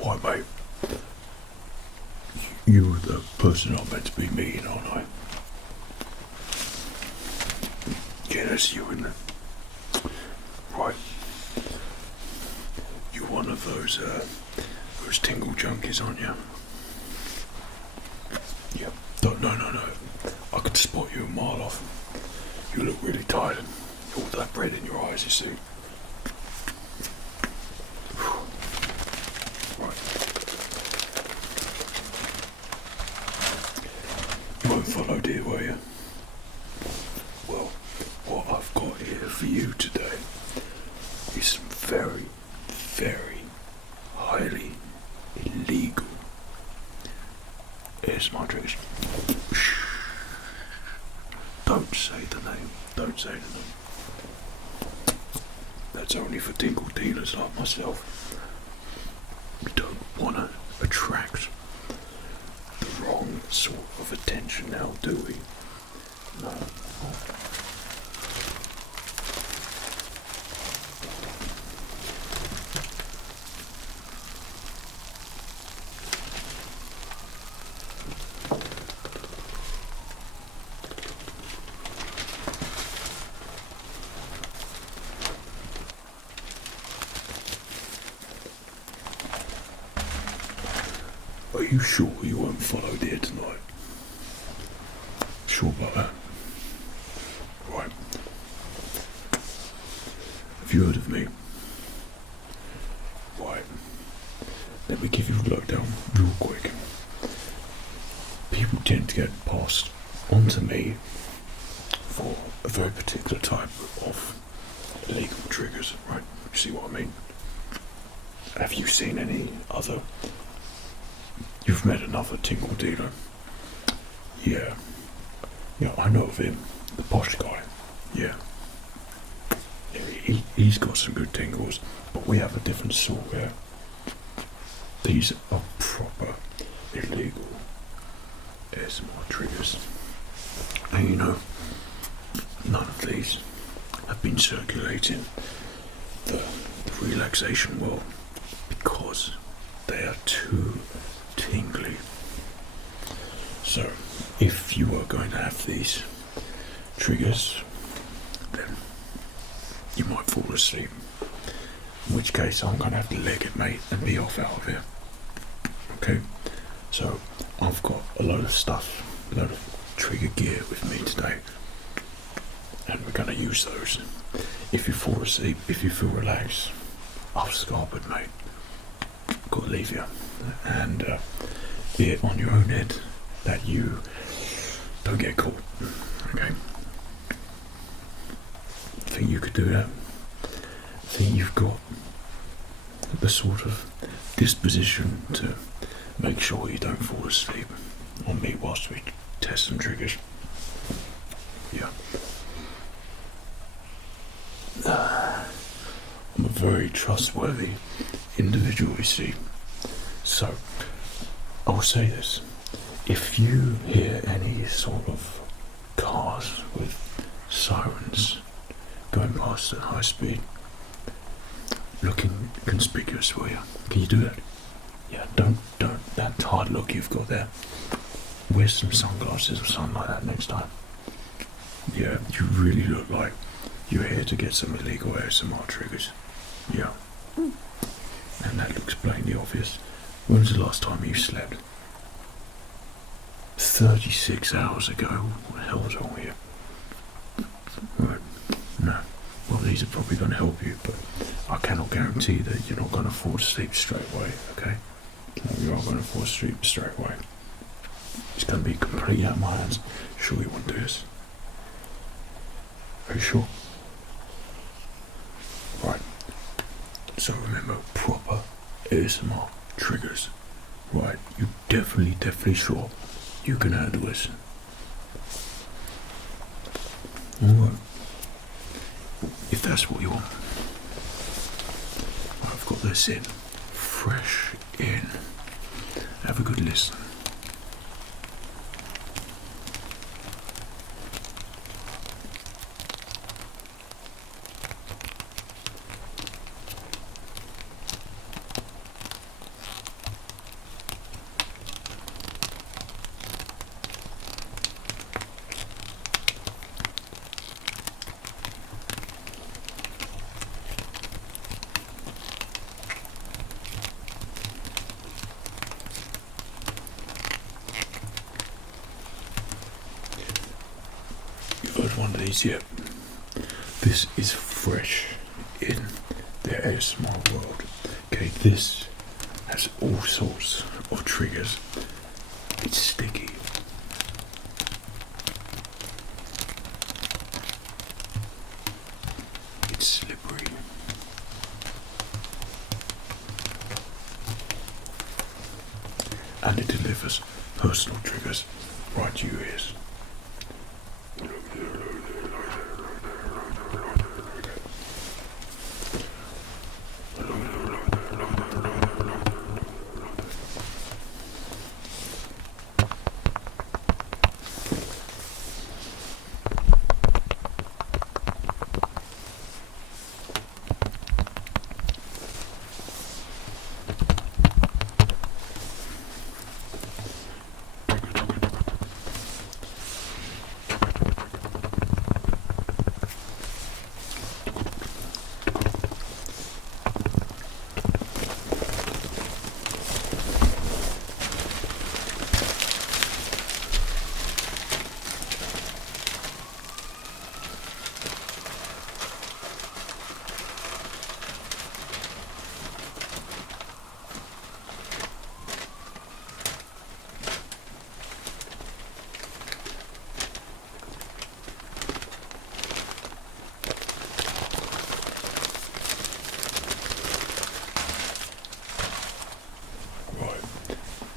Why, mate? You're the person I'm meant to be meeting, aren't I? Yeah, that's you, isn't it? Right. You're one of those Tingle junkies, aren't you? Yeah. No. I could spot you a mile off. You look really tired and all that red in your eyes, you see. Right. You won't follow, dear, will you? Well, what I've got here for you today is some very, very highly illegal ASMR tricks. Shh. Don't say the name. Don't say the name. That's only for Tingle dealers like myself. We don't want to attract the wrong sort of attention now, do we? No. Are you sure you won't follow dear tonight? Sure about that? Right. Have you heard of me? Right. Let me give you a lowdown real quick. People tend to get passed onto me for a very particular type of illegal triggers, right? You see what I mean? Have you seen any other? You've met another Tingle dealer. Yeah, I know of him. The posh guy. Yeah, he's got some good tingles, but we have a different sort here. These are proper illegal ASMR triggers. And you know, none of these have been circulating the relaxation world because they are too tingly. So, if you are going to have these triggers, then you might fall asleep. In which case, I'm going to have to leg it, mate, and be off out of here. Okay? So, I've got a load of stuff, a load of trigger gear with me today. And we're going to use those. If you fall asleep, if you feel relaxed, I've scarpered, mate. Got to leave you. And be it on your own head that you don't get caught. Okay? I think you could do that. I think you've got the sort of disposition to make sure you don't fall asleep on me whilst we test some triggers. Yeah. I'm a very trustworthy individual, you see. So, I'll say this. If you hear any sort of cars with sirens going past at high speed, looking conspicuous, will you? Can you do that? Yeah, don't, that tired look you've got there. Wear some sunglasses or something like that next time. Yeah, you really look like you're here to get some illegal ASMR triggers. Yeah. And that looks plainly obvious. When was the last time you slept? 36 hours ago. What the hell's wrong with you? Right. No. Well, these are probably going to help you, but I cannot guarantee that you're not going to fall asleep straight away, okay? No, you are going to fall asleep straight away. It's going to be completely out of my hands. Sure you want to do this? Are you sure? Right. So remember, proper ASMR triggers. Right, you're definitely sure you can handle this. Alright. If that's what you want. I've got this in. Fresh in. Have a good listen. days yet. This is fresh in the ASMR world. Okay, this has all sorts of triggers. It's sticky. It's slippery. And it delivers personal triggers right to your ears.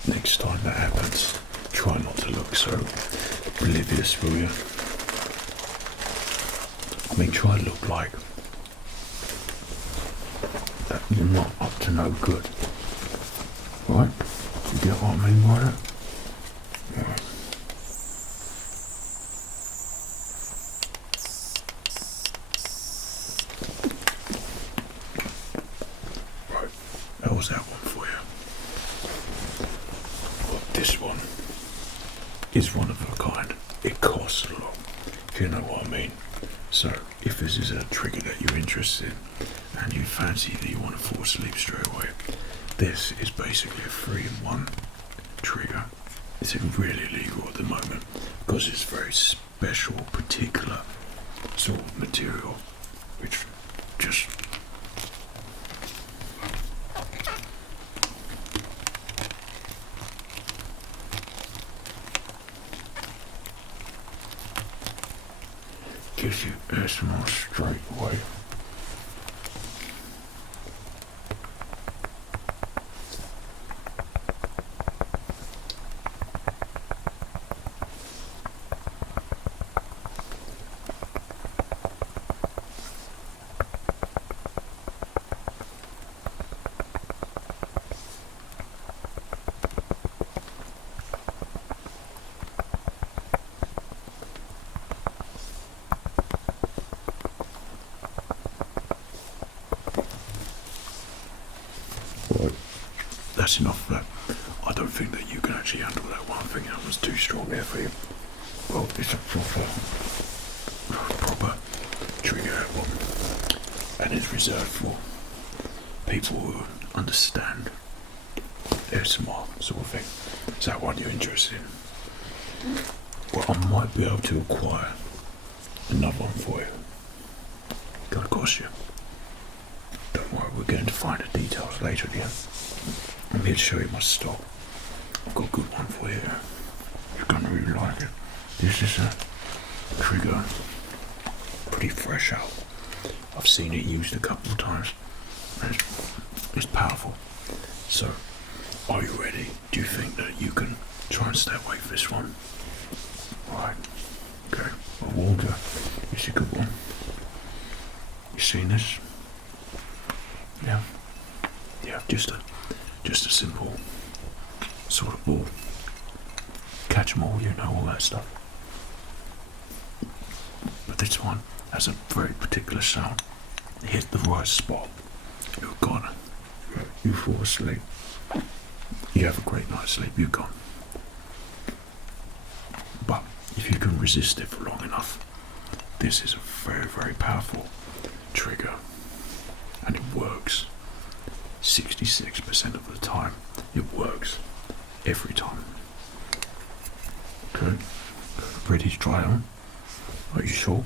Next time that happens, try not to look so oblivious, will you? I mean, try to look like that you're not up to no good. Right? You get what I mean by that? Right. Right, that was that one for you. This one is one of a kind. It costs a lot, if you know what I mean. So, if this is a trigger that you're interested in and you fancy that you want to fall asleep straight away, this is basically a 3-in-1 trigger. It's really illegal at the moment because it's very special, particular sort of material, which just gives you ASMR straight away. Right, that's enough of that. I don't think that you can actually handle that one. I think that was too strong there for you. Well, it's a proper trigger one, and it's reserved for people who understand ASMR sort of thing. Is that one you're interested in? Well, I might be able to acquire another one for you. Gonna cost you. Don't worry, we're going to find the details later at the end. I'm here to show you my stock. I've got a good one for you. You're going to really like it. This is a trigger, pretty fresh out. I've seen it used a couple of times. It's powerful. So, are you ready? Do you think that you can try and stay away from this one? Right. Okay. A water is a good one. You seen this? Yeah. Yeah, just a simple sort of ball. Catch 'em all, you know, all that stuff. But this one has a very particular sound. Hit the right spot. You're gone. You fall asleep. You have a great night's sleep, you're gone. But if you can resist it for long enough, this is a very, very powerful trigger. And it works 66% of the time. It works every time. Okay, ready to try on? Are you sure?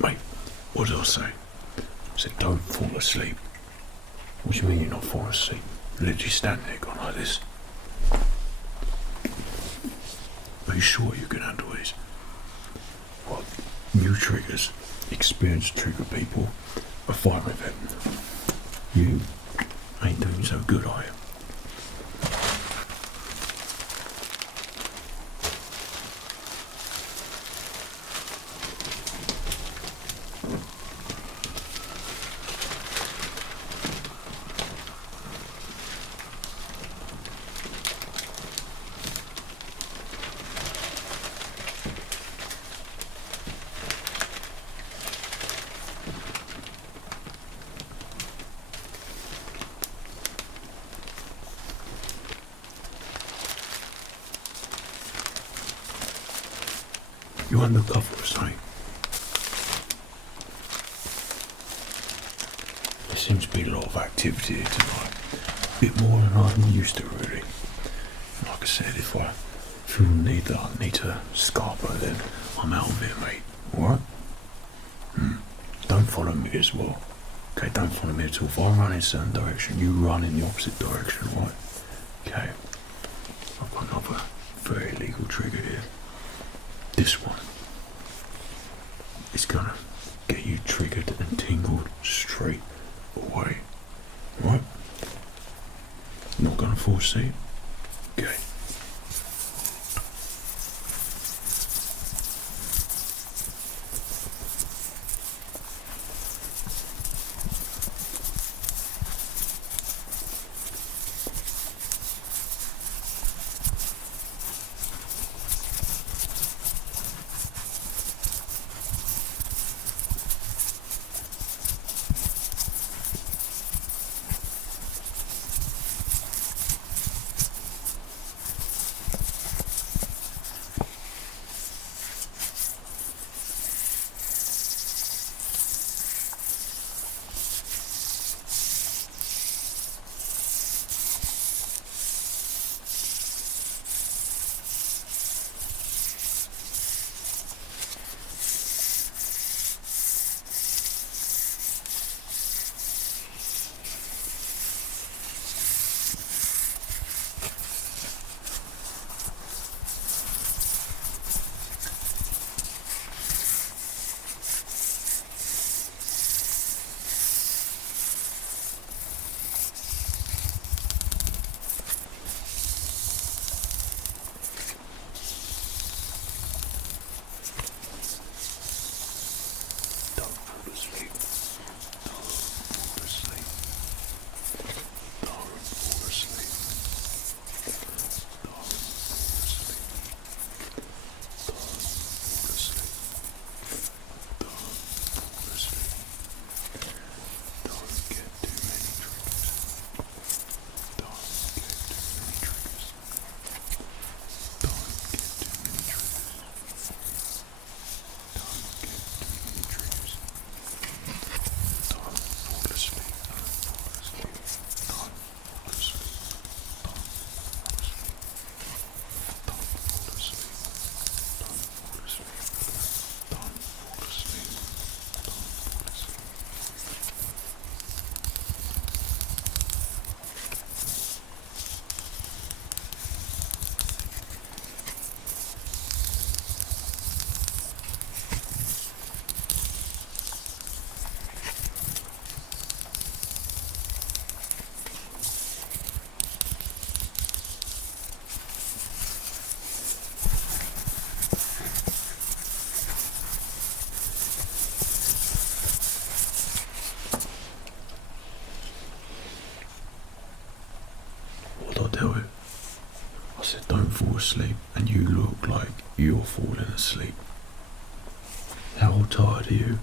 Mate, what did I say? I said don't fall asleep. What do you mean you're not falling asleep? Literally standing there going like this. Are you sure you can handle these? Well, new triggers, experienced trigger people are fine with it. You ain't doing so good, are you? You undercover or something? There seems to be a lot of activity here tonight. A bit more than I'm used to, really. Like I said, if I feel the need that I need to scarper, then I'm out of it, mate. Alright? Don't follow me as well. Okay, don't follow me at all. If I run in a certain direction, you run in the opposite direction, right? Okay. I've got another very illegal trigger here. This one is gonna get you triggered and tingled straight away. Right? Not gonna fall asleep? Okay. I said don't fall asleep, and you look like you're falling asleep. How tired are you?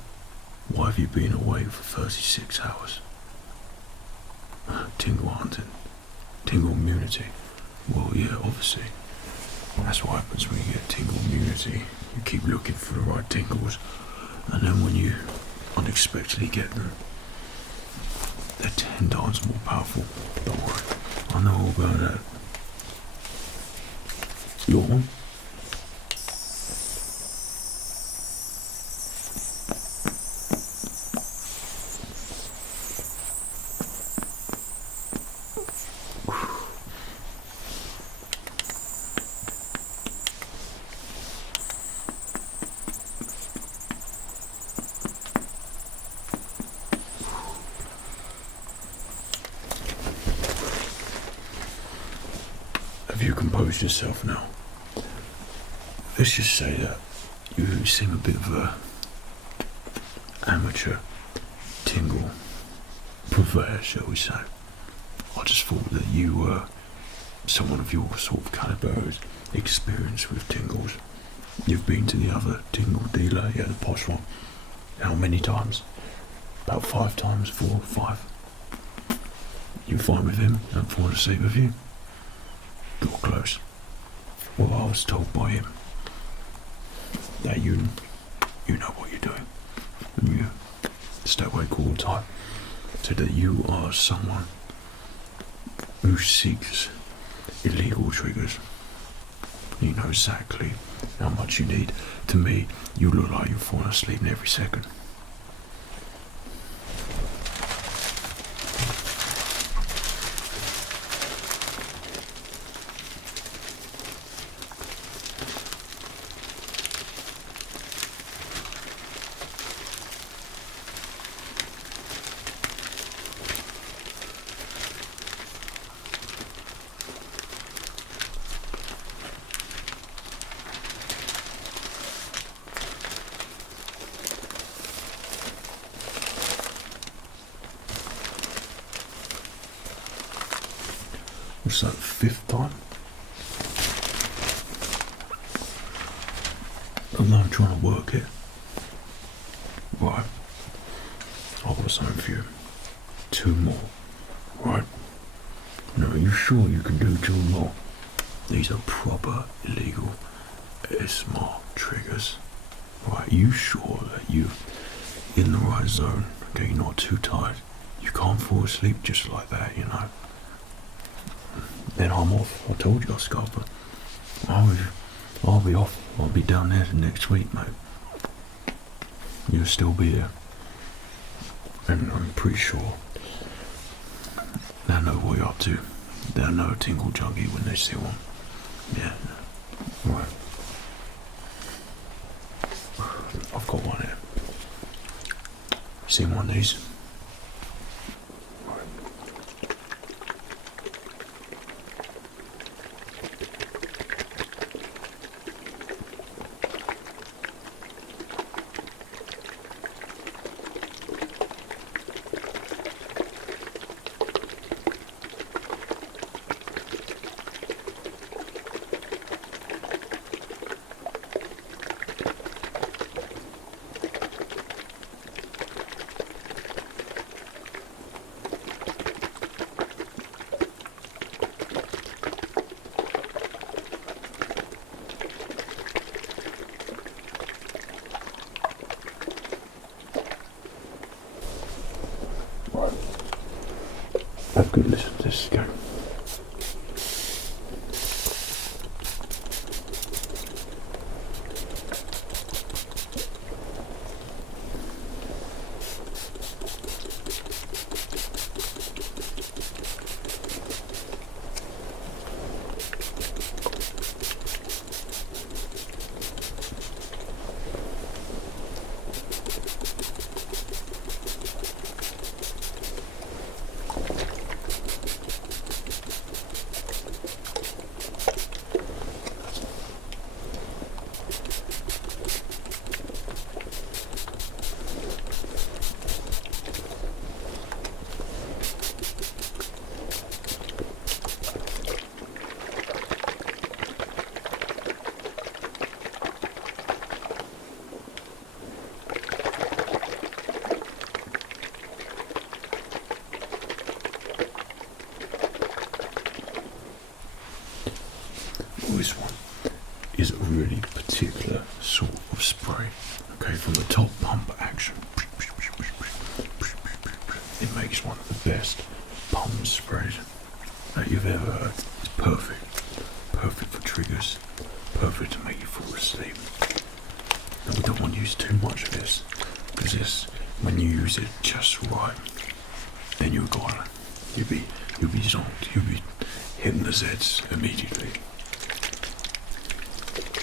Why have you been away for 36 hours? Tingle hunting. Tingle immunity. Well, yeah, obviously. That's what happens when you get tingle immunity. You keep looking for the right tingles, and then when you unexpectedly get them, they're 10 times more powerful. Don't worry, I know all about that. You want one? you composed yourself now? Let's just say that you seem a bit of a amateur tingle purveyor, shall we say. I just thought that you were someone of your sort of caliber's experience with tingles. You've been to the other tingle dealer, yeah, the posh one. How many times? About 5 times, 4, 5. You fine with him? Don't fall asleep with you? Got close. Well, I was told by him that you know what you're doing. And you stay awake all the time. So that you are someone who seeks illegal triggers. You know exactly how much you need. To me, you look like you're falling asleep in every second. What's that, 5th time? I'm trying to work it. Right. I've got something for you. 2 more. Right. Now, are you sure you can do 2 more? These are proper illegal smart triggers. Right, are you sure that you're in the right zone? Okay, you're not too tired. You can't fall asleep just like that, you know. Then I'm off. I told you I'll scarper. I'll be off. I'll be down there next week, mate. You'll still be here. And I'm pretty sure they'll know what you're up to. They'll know a tingle junkie when they see one. Yeah. Right. I've got one here. Seen one of these? Have a good listen to this again. This one is a really particular sort of spray. Okay, from the top pump action, it makes one of the best pump sprays that you've ever heard. It's perfect for triggers, perfect to make you fall asleep. And we don't want to use too much of this, because this, when you use it just right, then you'll be zonked, you'll be hitting the Z's immediately.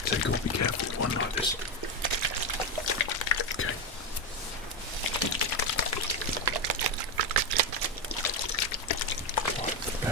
So you've got to be careful with one like this. Okay. Right,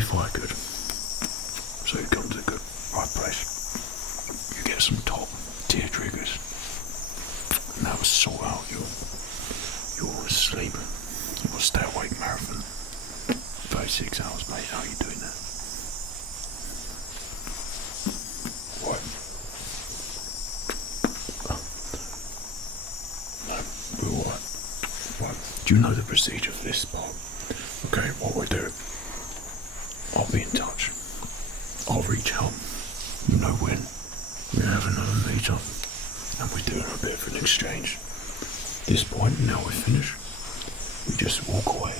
if I could, so you come to the good right place, you get some top tier triggers, and that will sort out your sleep, your stay awake marathon. 36 hours, mate. How are you doing that? What? No, we're alright. Right. Do you know the procedure for this part? Okay, what we'll do, I'll be in touch. I'll reach out. You know when. We have another meet up, and we're doing a bit of an exchange. This point, now we're finished, we just walk away.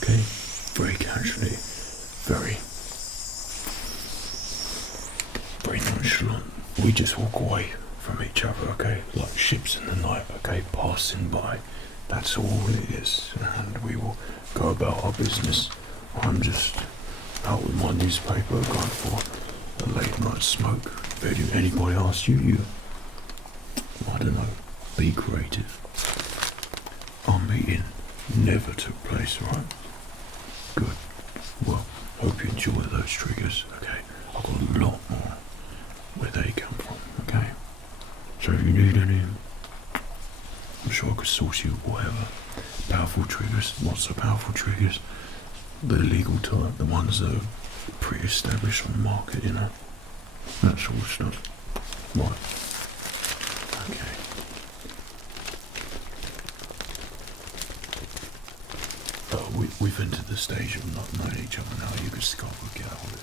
Okay? Very casually, very nonchalant. We just walk away from each other, okay? Like ships in the night, okay? Passing by. That's all it is. And we will go about our business. I'm just out with my newspaper, going for a late night smoke. If anybody asks you, I don't know, be creative. Our meeting never took place, right? Good. Well, hope you enjoy those triggers, okay? I've got a lot more where they come from, okay? So if you need any, I'm sure I could source you whatever. Powerful triggers, lots of powerful triggers. The legal type, the ones that are pre-established on the market, you know? That sort of stuff. Right. Okay. We've entered the stage of not knowing each other now. You can start working out of it.